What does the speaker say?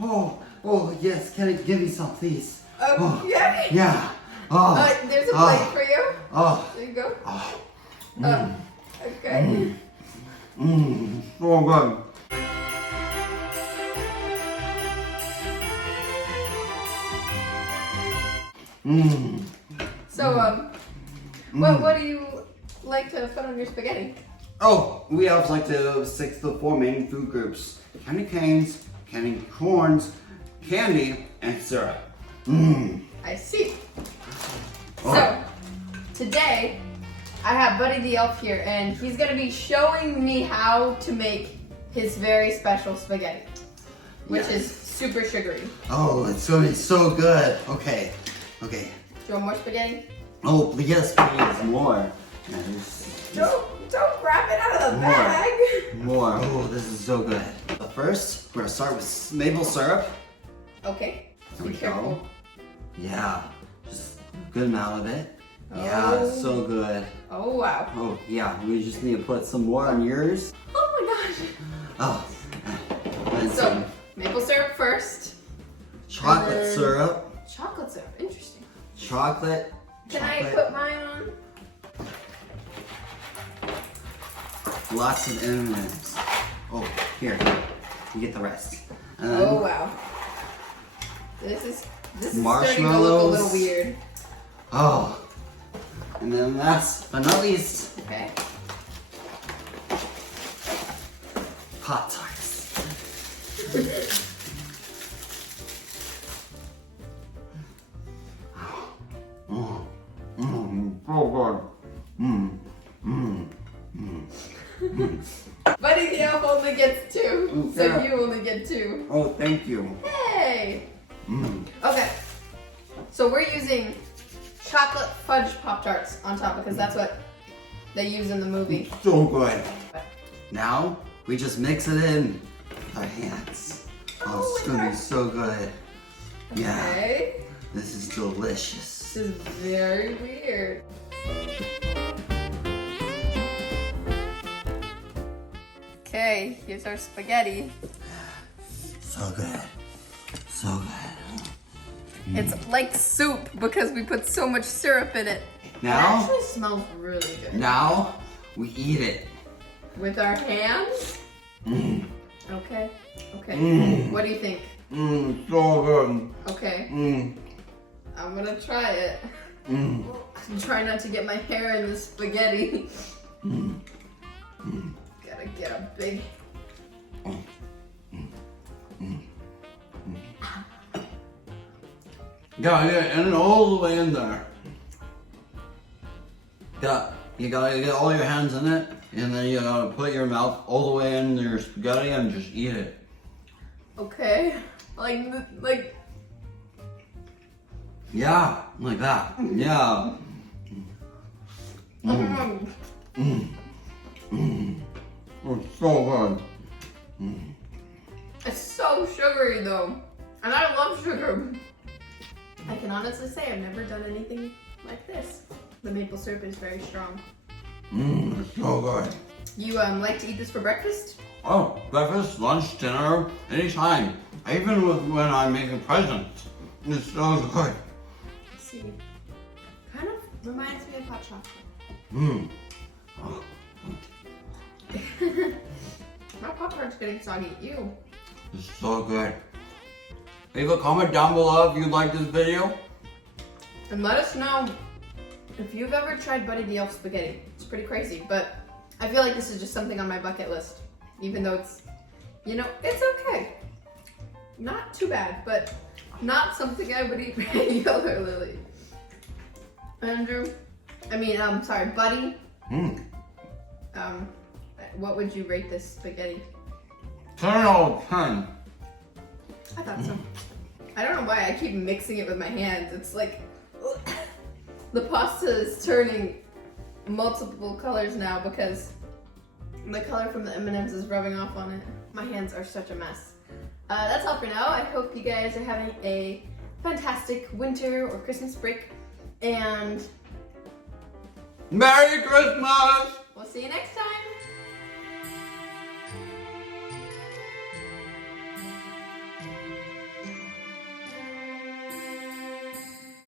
Oh, yes. Can you give me some, please? Yeah. Yeah. Oh. There's a plate for you. Oh. There you go. Oh. Okay. So good. So, what do you like to put on your spaghetti? Oh, we always like to stick to the 4 main food groups: candy canes, candy corns, candy, and syrup. I see. So, today, I have Buddy the Elf here, and he's going to be showing me how to make his very special spaghetti, which is super sugary. Oh, it's going to be so good. Okay. Do you want more spaghetti? Oh, yes, please, more. Don't grab it out of the bag. More. Oh, this is so good. But first, we're going to start with maple syrup. Okay. There we Be careful. go. Yeah, just a good amount of it. Yeah, it's so good. Oh, wow. Oh, yeah, we just need to put some more on yours. Oh, my gosh. Oh, and So, some maple syrup first. chocolate then- syrup. Chocolate syrup. Interesting. Chocolate. Can I put mine on? Lots of M&MS. Oh, here, you get the rest. Oh, wow. This is starting to look a Marshmallows. little weird. Oh, and then last but not least, Okay. Pop Tarts. So good. Buddy the Elf only gets 2, so Yeah. you only get 2. Oh, thank you. Hey! Okay, so we're using chocolate fudge Pop-Tarts on top because that's what they use in the movie. So good. Now, we just mix it in with our hands. Oh, it's gonna be so good. Yeah, Okay. this is delicious. This is very weird. Okay, here's our spaghetti. So good. So good. It's like soup because we put so much syrup in it. It Now, actually smells really good. now we eat it. With our hands? Mmm. Okay. Okay. Mm. What do you think? Mmm, so good. Okay. Mmm. I'm gonna try it. Mmm. Try not to get my hair in the spaghetti. Mmm. Mmm. Gotta get a big. Gotta get it all the way in there. You gotta get all your hands in it, and then you gotta put your mouth all the way in your spaghetti and just eat it. Okay. Like. Yeah, like that. Yeah. Mm. It's so good. It's so sugary though, and I love sugar. I can honestly say I've never done anything like this. The maple syrup is very strong. It's so good. You like to eat this for breakfast? Oh, breakfast, lunch, dinner, anytime. Even when I'm making presents. It's so good. Let's see. Kind of reminds me of hot chocolate. Mmm. Oh. My Pop-Tart's getting soggy. Ew. It's so good. Leave a comment down below if you like this video. And let us know if you've ever tried Buddy the Elf spaghetti. It's pretty crazy, but I feel like this is just something on my bucket list. Even though it's, it's okay. Not too bad, but not something I would eat regularly. Buddy. What would you rate this spaghetti? 10 out of 10. I thought so. I don't know why I keep mixing it with my hands. It's like the pasta is turning multiple colors now because the color from the M&Ms is rubbing off on it. My hands are such a mess. That's all for now. I hope you guys are having a fantastic winter or Christmas break, and Merry Christmas!